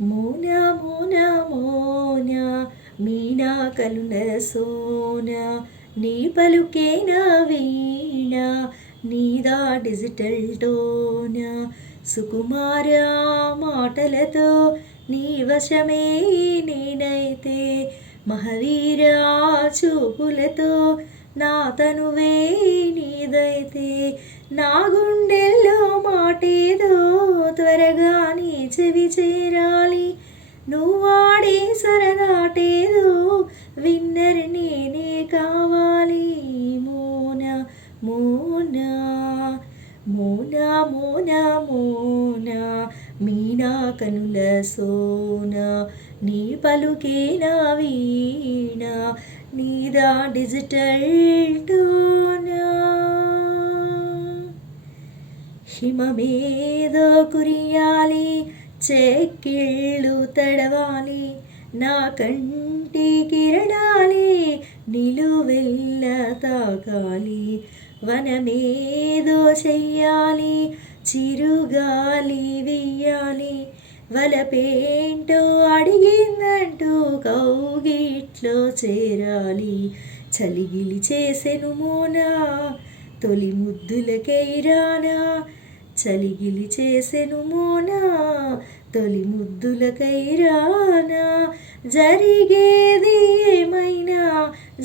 మోన మోన మోన మీనా కనుల సోన నీ పలుకే నా వీణ నీదా డిజిటల్ టోన సుకుమార మాటలతో నీ వశమే నేనైతే మహవీర చూపులతో నా తనువే నీదైతే నా గుండెల్లో మాటేదో త్వరగా నీ చెవి చేరాలి నువ్వాడే సరదాటేదో విన్నర్ నేనే కావాలి మోన మోన మోన మోన మోన మీనా కనుల సోన నీ పలుకే నా వీణ నీదా డిజిటల్ టోనా హిమమేదో కురియాలి చెక్కిళ్ళు తడవాలి నా కంటి కిరణాలే నిలువెల్ల తాకాలి వనమేదో చెయ్యాలి చిరుగాలి వెయ్యాలి వలపేంటో అడిగిందంటూ కౌగిట్లో చేరాలి చలిగిలి చేసెను మోనా తొలి ముద్దులకైరానా చలిగిలి చేసెను మోనా తొలి ముద్దులకైరానా జరిగేది ఏమైనా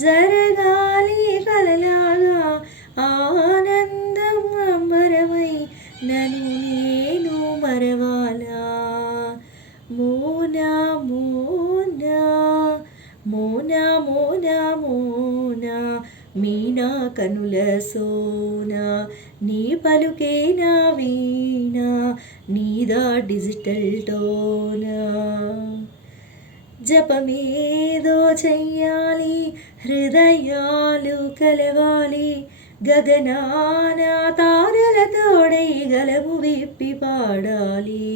జరగాలి కలలాగా ఆనందం అంబరమై నన్ను నేను మరవాలా మోనా మోనా మోనా మోనా మోనా మీనా కనుల సోన నీ పలుకే నా వీణ నీదా డిజిటల్ టోనా జపమేదో చెయ్యాలి హృదయాలు కలవాలి గగనాన తారలతోడై గలము విప్పి పాడాలి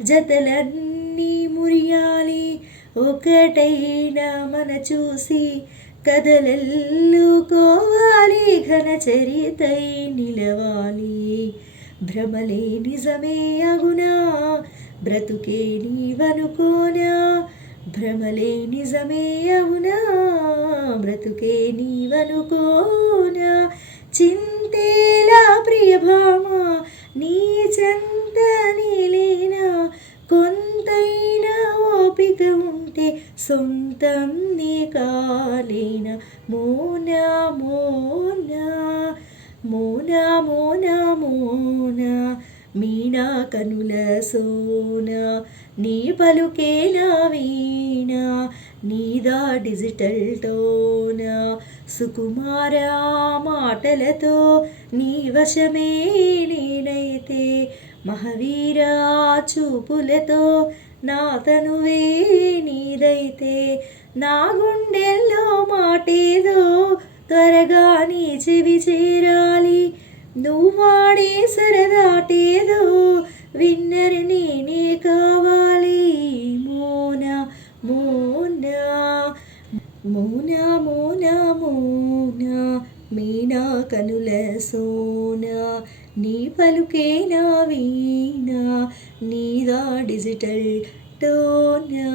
జతలన్నీ మురియాలి ఒకటైన మన చూసి కదలెల్లుకోవాలి ఘన చరితై నిలవాలి భ్రమలే నిజమే అగునా బ్రతుకే నీవనుకోనా భ్రమలే నిజమే అవునా బ్రతుకే నీవనుకోనా చింతేలా ప్రియభామ నీ చెంత నీలేనా కొంతైనా ఓపిక ఉంటే సొంతం నీ కాలేనా మోనా మోనా మోనా మోనా మోనా మీనా కనుల సోన నీ పలుకే నా వీణ నీదా డిజిటల్ టోనా సుకుమార మాటలతో నీ వశమే నేనైతే మహవీర చూపులతో నా తనువే నీదైతే నా గుండెల్లో మాటేదో త్వరగా నీ చెవి చేరాలి నువ్వాడే సరదాటేదో విన్నర్ నేనే కావాలి మోన మోన మోన మోన మోన మీనా కనుల సోన నీ పలుకే నా వీణ నీదా డిజిటల్ టోనా